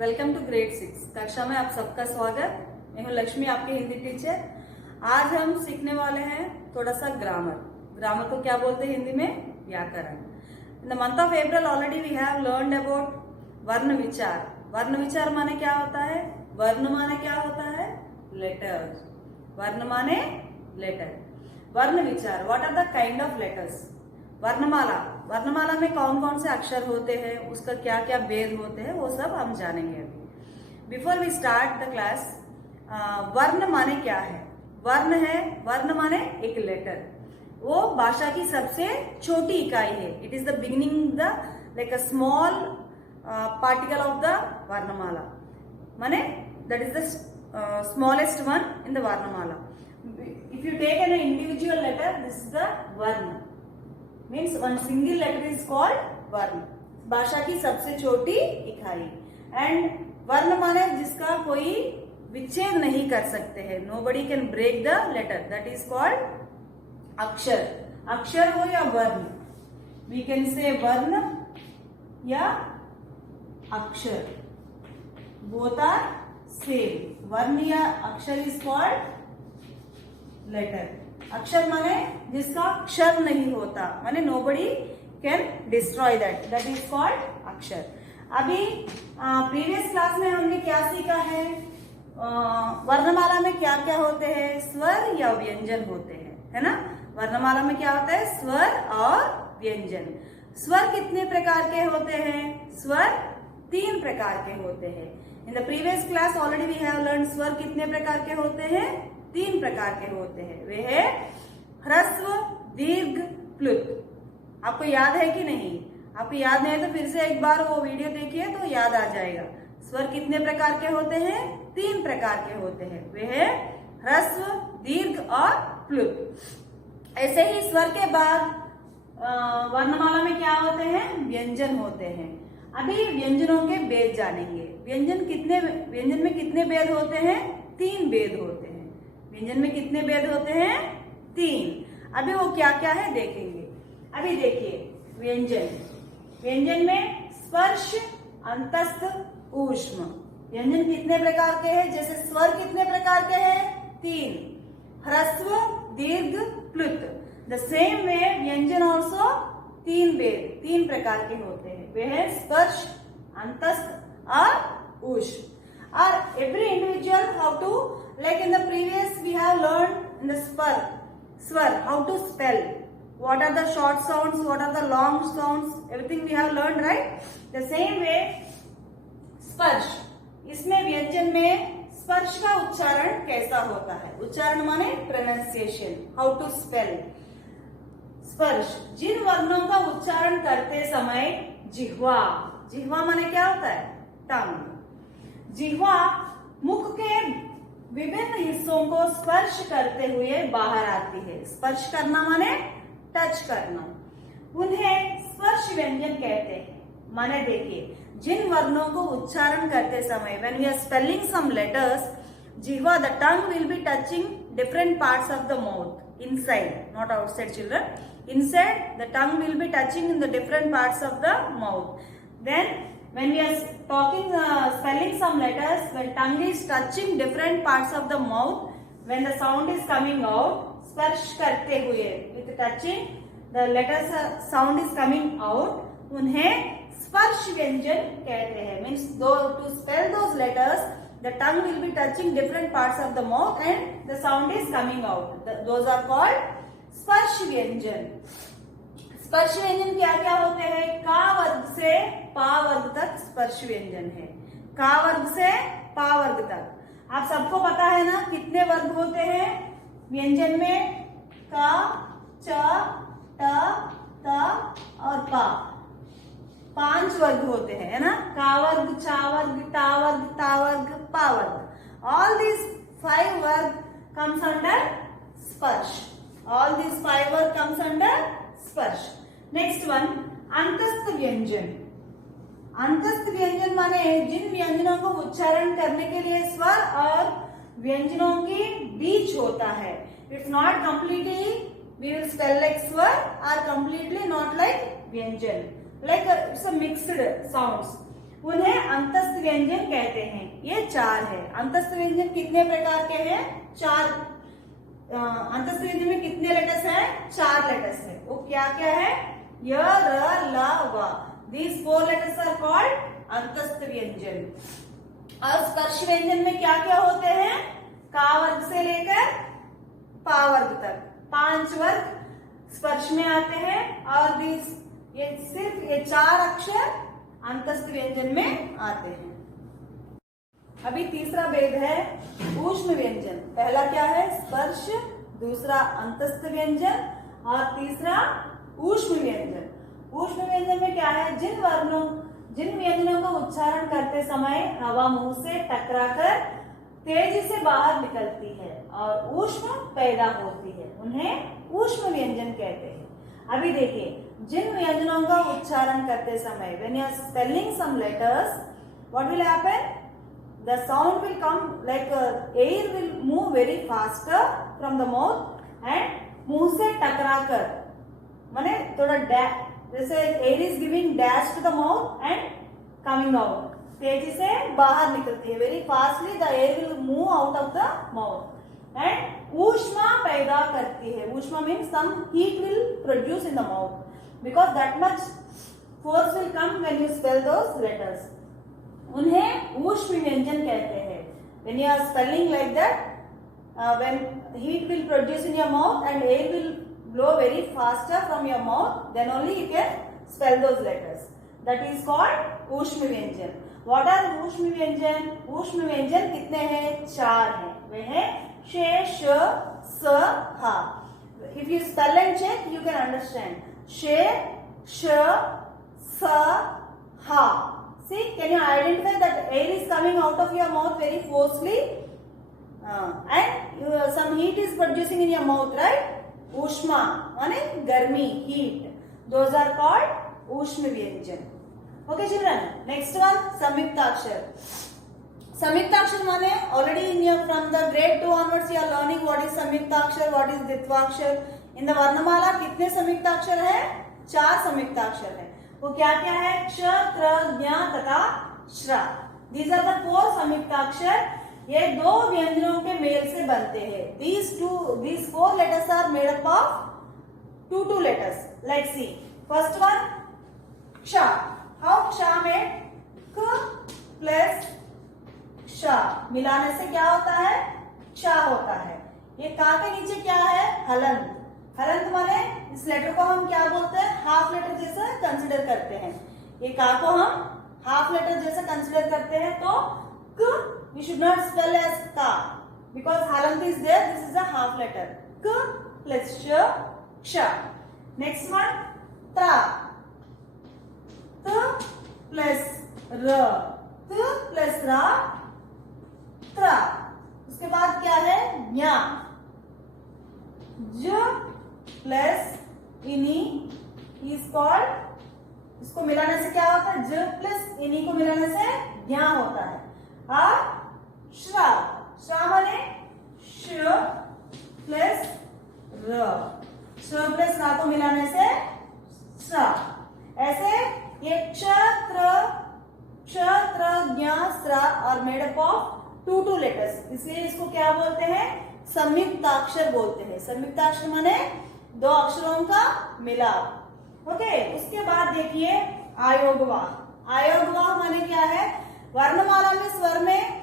Welcome to grade 6 कक्षा में आप सबका स्वागत। मैं हूं लक्ष्मी, आपकी हिंदी टीचर। आज हम सीखने वाले हैं थोड़ा सा ग्रामर को क्या बोलते हैं हिंदी में? व्याकरण। In the month of April already we have learned about वर्ण विचार। वर्ण विचार माने क्या होता है? वर्ण माने क्या होता है? लेटर्स। वर्ण माने लेटर। वर्ण विचार, what are the kind of letters? वर्णमाला में कौन कौन से अक्षर होते हैं, उसका क्या क्या भेद होते हैं, वो सब हम जानेंगे अभी। Before we start the class, वर्ण माने क्या है? वर्ण माने एक लेटर। वो भाषा की सबसे छोटी इकाई है। It is the beginning the like a small particle of the varnamala, माने that is the smallest one in the varnamala. If you take an individual letter, this is the varna, means one single letter is called varna, भाषा की सबसे छोटी इकाई। And वर्ण माने जिसका कोई विच्छेद नहीं कर सकते हैं, nobody can break the letter, that is called अक्षर। अक्षर हो या वर्ण, वी कैन से वर्ण या अक्षर, बोथ आर सेम। वर्ण या अक्षर इज कॉल्ड लेटर। अक्षर माने जिसका क्षर नहीं होता, माने nobody can destroy that is called अक्षर। अभी प्रीवियस क्लास में हमने क्या सीखा है? वर्णमाला में क्या क्या होते हैं? स्वर या व्यंजन होते हैं, है ना? वर्णमाला में क्या होता है? स्वर और व्यंजन। स्वर कितने प्रकार के होते हैं? स्वर 3 प्रकार के होते हैं। In the previous class already we have learn स्वर कितने प्रकार के होते हैं? 3 प्रकार के होते हैं। वे है ह्रस्व, दीर्घ, प्लुत। आपको याद है कि नहीं? आपको याद नहीं है तो फिर से एक बार वो वीडियो देखिए तो याद आ जाएगा। स्वर कितने प्रकार के होते हैं? 3 प्रकार के होते हैं। वे है ह्रस्व, दीर्घ और प्लुत। ऐसे ही स्वर के बाद वर्णमाला में क्या होते हैं? व्यंजन होते हैं। अभी व्यंजनों के भेद जानेंगे। व्यंजन में कितने भेद होते हैं? 3 भेद होते हैं। व्यंजन में कितने भेद होते हैं? 3। अभी वो क्या क्या है देखेंगे। अभी देखिए व्यंजन में स्पर्श, अंतस्थ, ऊष्म। व्यंजन कितने प्रकार के हैं? जैसे स्वर कितने प्रकार के हैं? 3, ह्रस्व, दीर्घ, प्लुत। द सेम वे व्यंजन ऑल्सो 3 प्रकार के होते हैं। वे है स्पर्श, अंतस्थ और ऊष्म। और every individual how to, like in the previous we have learned in the swar how to spell, what are the short sounds, what are the long sounds, everything we have learned, right? The same way स्पर्श, इसमें व्यंजन में स्पर्श का उच्चारण कैसा होता है? उच्चारण माने प्रोनाउंसिएशन, हाउ टू स्पेल। स्पर्श, जिन वर्णों का उच्चारण करते समय जिह्वा माने क्या होता है? टंग। जिह्वा मुख के विभिन्न हिस्सों को स्पर्श करते हुए बाहर आती है। स्पर्श करना माने टच करना। उन्हें स्पर्श व्यंजन कहते हैं। माने देखिए, जिन वर्णों को उच्चारण करते समय when we are spelling some letters, jihva, the tongue will be touching different parts of the mouth, inside, not outside children. Inside, the tongue will be touching in the different parts of the mouth. Then, when we are spelling some letters, when tongue is touching different parts of the mouth, when the sound is coming out, स्पर्श करते हुए, with touching, the letters sound is coming out, उन्हें स्पर्श व्यंजन कहते हैं। Means to spell those letters, the tongue will be touching different parts of the mouth and the sound is coming out. Those are called स्पर्श व्यंजन। स्पर्श व्यंजन क्या क्या होते हैं? का वर्ग से पा वर्ग तक स्पर्श व्यंजन है। का वर्ग से पा वर्ग तक। आप सबको पता है ना कितने वर्ग होते हैं व्यंजन में? का, च, ट, त और पा। 5 वर्ग होते हैं, है ना? का वर्ग, चा वर्ग, टा वर्ग, ता वर्ग, पा वर्ग। ऑल दीज 5 वर्ग comes under स्पर्श। All these 5 words comes under स्पर्श। Next one, अंतस्थ व्यंजन। अंतस्थ व्यंजन माने जिन व्यंजनों को उच्चारण करने के लिए स्वर और व्यंजनों के बीच होता है। It's not completely we will spell like swar or completely not like व्यंजन, like it's a mixed sounds. उन्हें अंतस्थ व्यंजन कहते हैं। ये 4 है। अंतस्थ व्यंजन कितने प्रकार के हैं? 4। अंतस्थ व्यंजन में कितने लेटर्स हैं? 4 लेटर्स है। वो क्या क्या है? य, र, ल, व। These 4 letters are called अंतस्थ व्यंजन। और स्पर्श व्यंजन में क्या क्या होते हैं? का वर्ग से लेकर पा वर्ग तक 5 वर्ग स्पर्श में आते हैं और ये सिर्फ ये 4 अक्षर अंतस्थ व्यंजन में आते हैं। अभी तीसरा भेद है ऊष्म व्यंजन। पहला क्या है? स्पर्श, दूसरा अंतस्थ व्यंजन और तीसरा ऊष्म व्यंजन। ऊष्म व्यंजन में क्या है? जिन व्यंजनों का उच्चारण करते समय हवा मुंह से टकराकर तेजी से बाहर निकलती है और ऊष्म पैदा होती है, उन्हें ऊष्म व्यंजन कहते हैं। अभी देखिए, जिन व्यंजनों का उच्चारण करते समय when you are spelling some letters, what will happen? The sound will come like air will move very faster from the mouth and मुंह से टकराकर, माने थोड़ा जैसे air is giving dash to the mouth and coming out, तेजी से बाहर निकलती है। Very fastly the air will move out of the mouth and ऊष्मा पैदा करती है। ऊष्मा means some heat will produce in the mouth because that much force will come when you spell those letters. उन्हें ऊष्म व्यंजन कहते हैं। When you are spelling like that, when heat will produce in your mouth and air will blow very faster from your mouth, then only you can spell those letters. That is called ऊष्म व्यंजन। What are ऊष्म व्यंजन? ऊष्म व्यंजन कितने हैं? 4 हैं। वे हैं शे, श, स, हा। If you spell and check, you can understand. शे, श, स, हा। See, can you identify that air is coming out of your mouth very forcefully? And some heat is producing in your mouth, right? ऊष्मा माने गर्मी, heat. Those are called ऊष्म व्यंजन। Okay, children. Next one, संयुक्ताक्षर। संयुक्ताक्षर माने already from the grade 2 onwards you are learning what is संयुक्ताक्षर, what is द्वित्वाक्षर। In the वर्णमाला कितने संयुक्ताक्षर है? 4 संयुक्ताक्षर है। वो क्या क्या है? क्ष, त्र, ज्ञ तथा श्र। These are the 4 संयुक्ताक्षर। ये 2 व्यंजनों के मेल से बनते हैं। These 4 letters are made up of 2 letters. Let's see. First one, ksha. How ksha made? K plus ksha मिलाने से क्या होता है? ksha होता है। ये का के नीचे क्या है? हलंत। हलंत माने इस लेटर को हम क्या बोलते हैं? हाफ लेटर जैसा कंसिडर करते हैं। ये का को हम हाफ लेटर जैसा कंसिडर करते हैं, तो क we should not spell as ka because halant is there. This is a half letter. K plus sh, ksha. Next one, tra. T plus r. T plus ra, tra. उसके बाद क्या है? ज्ञा। j plus ini is called, इसको मिलाने से क्या होता है? j plus ini को मिलाने से ज्ञा होता है। और श्रा, श्रा माने श प्लस र, श प्लस रा को मिलाने से श्रा। ऐसे ये क्षत्र, ज्ञ, श्रा और मेड अप ऑफ 2 लेटर्स, इसलिए इसको क्या बोलते हैं? संयुक्ताक्षर बोलते हैं। संयुक्ताक्षर माने 2 अक्षरों का मिलाप। ओके, उसके बाद देखिए आयोगवाह। आयोगवाह माने क्या है? वर्णमाला में स्वर में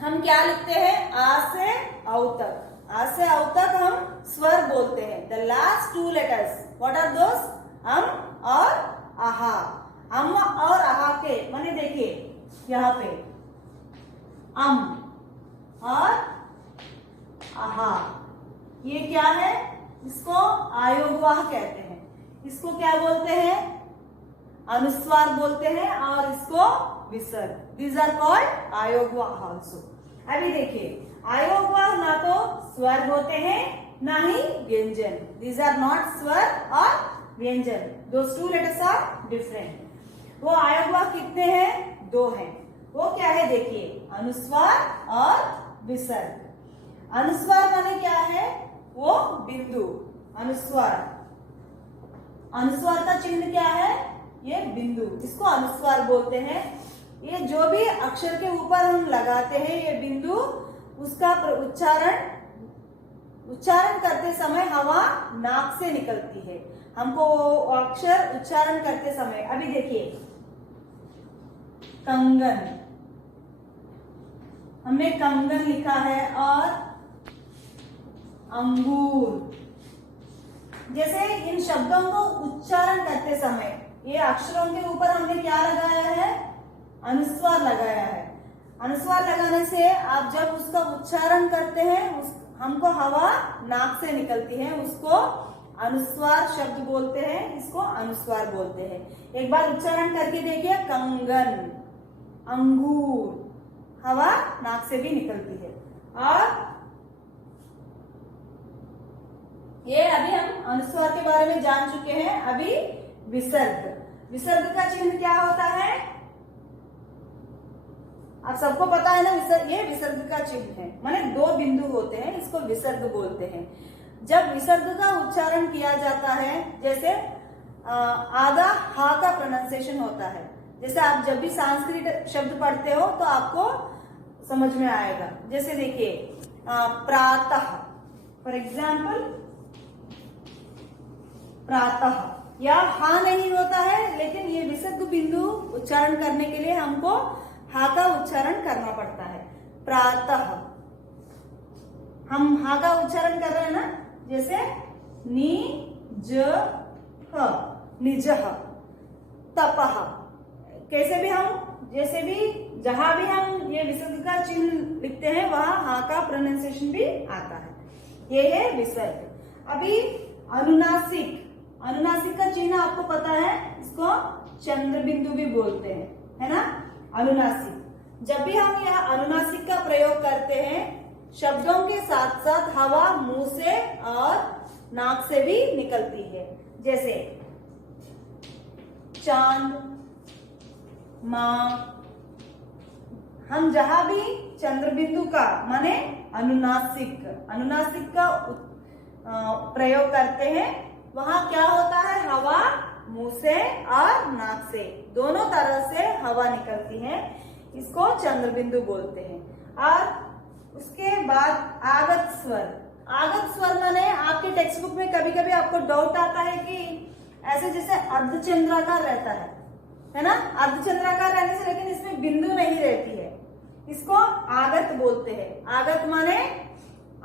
हम क्या लिखते हैं? आ से औ तक। आ से औ तक हम स्वर बोलते हैं। The last 2 letters, what are those? अम और आहा। अम और आहा के माने देखिए यहाँ पे अम और आहा, ये क्या है? इसको आयोगवाह कहते हैं। इसको क्या बोलते हैं? अनुस्वार बोलते हैं और इसको विसर्ग। These are called आयोगवाह also। अभी देखिए, आयोगवाह ना तो स्वर होते हैं ना ही व्यंजन। These are not स्वर और व्यंजन। Those 2 letters are different। वो आयोगवाह कितने हैं? 2 हैं। वो क्या है? देखिए, अनुस्वार और विसर्ग। अनुस्वार माने क्या है? वो बिंदु। अनुस्वार, अनुस्वार का चिन्ह क्या है? ये बिंदु, इसको अनुस्वार बोलते हैं। ये जो भी अक्षर के ऊपर हम लगाते हैं ये बिंदु, उसका उच्चारण करते समय हवा नाक से निकलती है। हमको अक्षर उच्चारण करते समय, अभी देखिए कंगन, हमने कंगन लिखा है, और अंगूर, जैसे इन शब्दों को उच्चारण करते समय ये अक्षरों के ऊपर हमने क्या लगाया है, अनुस्वार लगाया है। अनुस्वार लगाने से आप जब उसका उच्चारण करते हैं हमको हवा नाक से निकलती है, उसको अनुस्वार शब्द बोलते हैं, इसको अनुस्वार बोलते हैं। एक बार उच्चारण करके देखिए, कंगन, अंगूर, हवा नाक से भी निकलती है। और ये अभी हम अनुस्वार के बारे में जान चुके हैं। अभी विसर्ग, विसर्ग का चिन्ह क्या होता है आप सबको पता है ना। ये विसर्ग का चिन्ह है, माने दो बिंदु होते हैं, इसको विसर्ग बोलते हैं। जब विसर्ग का उच्चारण किया जाता है, जैसे आधा हा का प्रोनाउंसिएशन होता है, जैसे आप जब भी संस्कृत शब्द पढ़ते हो तो आपको समझ में आएगा। जैसे देखिए प्रातः, फॉर एग्जाम्पल प्रातः, या हा नहीं होता है, लेकिन ये विसर्ग बिंदु उच्चारण करने के लिए हमको हा का उच्चारण करना पड़ता है। प्रातः, हम हा का उच्चारण कर रहे हैं ना, जैसे निजह, निजह, तपह, कैसे भी हम, जैसे भी जहां भी हम ये विसर्ग का चिन्ह लिखते हैं वहां हा का प्रोनाउंसिएशन भी आता है। ये है विसर्ग। अभी अनुनासिक, अनुनासिक का चिन्ह आपको पता है, इसको चंद्र बिंदु भी बोलते हैं, है ना। अनुनासिक, जब भी हम यह अनुनासिक का प्रयोग करते हैं शब्दों के साथ साथ हवा मुंह से और नाक से भी निकलती है। जैसे चांद, मां, हम जहां भी चंद्र बिंदु का माने अनुनासिक, अनुनासिक का प्रयोग करते हैं वहां क्या होता है, हवा मुंह से और नाक से दोनों तरह से हवा निकलती है, इसको चंद्र बिंदु बोलते हैं। और उसके बाद आगत स्वर, आगत स्वर माने आपके टेक्स्ट बुक में कभी कभी आपको डाउट आता है कि ऐसे जैसे अर्धचंद्राकार रहता है ना, अर्धचंद्राकार रहने से, लेकिन इसमें बिंदु नहीं रहती है, इसको आगत बोलते हैं। आगत माने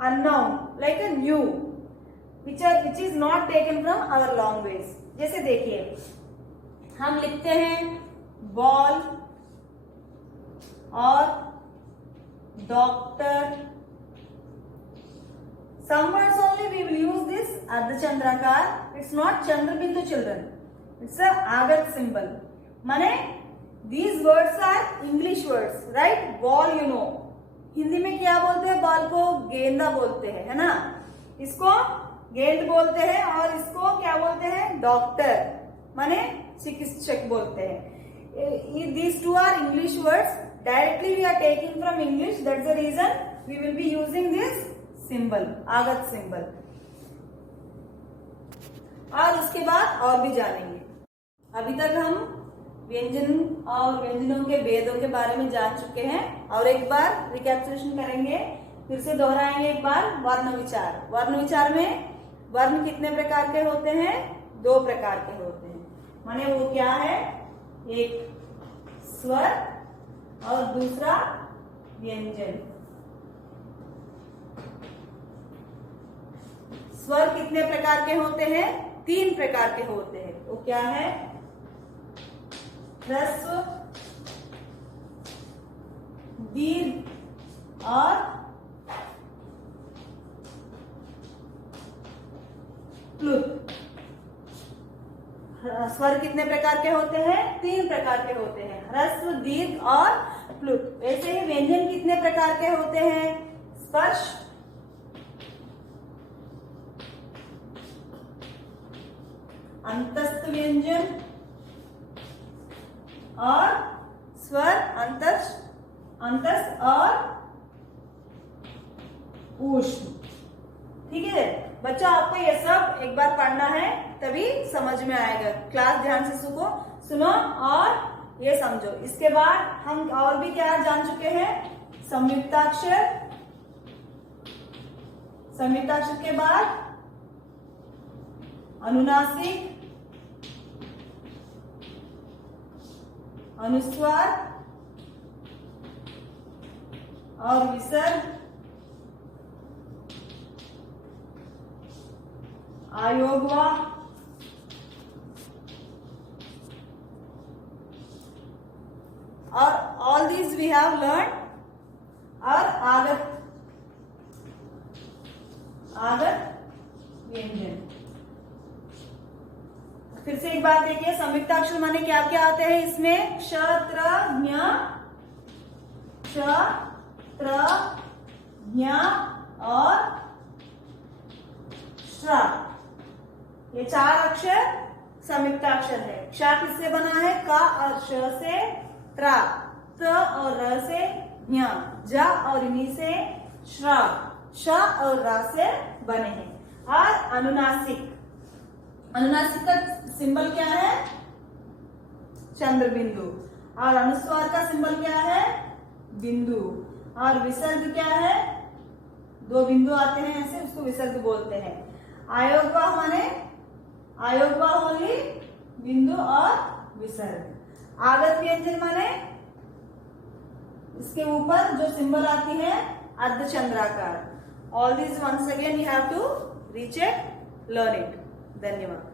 unknown, like a new, which is not taken from our language। जैसे देखिए हम लिखते हैं बॉल और doctor, some words only we will use this ardhachandrakar, it's not chandrabindu children, it's a agat symbol। माने these words are English words, right? ball, you know, Hindi में क्या बोलते हैं, बॉल को गेंदा बोलते हैं, है ना, इसको गेंद बोलते हैं, और इसको क्या बोलते हैं, डॉक्टर माने चिकित्सक बोलते हैं। These two are English words, directly we are taking from English, that's the reason we will be using this symbol, आगत symbol। और उसके बाद और भी जानेंगे। अभी तक हम व्यंजन और व्यंजनों के भेदों के बारे में जान चुके हैं, और एक बार रिकैपिचुलेशन करेंगे, फिर से दोहराएंगे एक बार। वर्ण विचार, वर्ण विचार में वर्ण कितने प्रकार के होते हैं, 2 प्रकार के होते हैं, माने वो क्या है, एक स्वर और दूसरा व्यंजन। स्वर कितने प्रकार के होते हैं, 3 प्रकार के होते हैं, वो क्या है, ह्रस्व, दीर्घ और प्लुत। स्वर कितने प्रकार के होते हैं, 3 प्रकार के होते हैं, ह्रस्व, दीर्घ और प्लुत। वैसे ही व्यंजन कितने प्रकार के होते हैं, स्पर्श, अंतस्थ व्यंजन और स्वर, अंतस्थ और ऊष्म। ठीक है बच्चों, आपको ये सब एक बार पढ़ना है तभी समझ में आएगा। क्लास ध्यान से सुनो और ये समझो। इसके बाद हम और भी क्या जान चुके हैं, संयुक्ताक्षर, संयुक्ताक्षर के बाद अनुनासिक, अनुस्वार और विसर्ग, आयोगवा, और all these we have learned, और आगत, आगत व्यंजन। फिर से एक बात देखिए, संयुक्ताक्षर माने क्या क्या आते हैं इसमें, क्ष, त्र, ज्ञ, क्ष, त्र, ज्ञ और श्रा, ये 4 अक्षर संयुक्ताक्षर है। क्ष किससे बना है, का और श से, त्रा, त और र से, ज्ञ, ज और नी से, श्रा, श और रा से बने हैं। और अनुनासिक, अनुनासिक का सिंबल क्या है, चंद्र बिंदु, और अनुस्वार का सिंबल क्या है, बिंदु, और विसर्ग क्या है, 2 बिंदु आते हैं ऐसे, उसको विसर्ग बोलते हैं। आयोगवाह माने, आयोगवाह होली बिंदु और विसर्ग। आगत व्यंजन माने इसके ऊपर जो सिंबल आती है अर्धचंद्राकार। All this once again you have to recheck, learn it. धन्यवाद।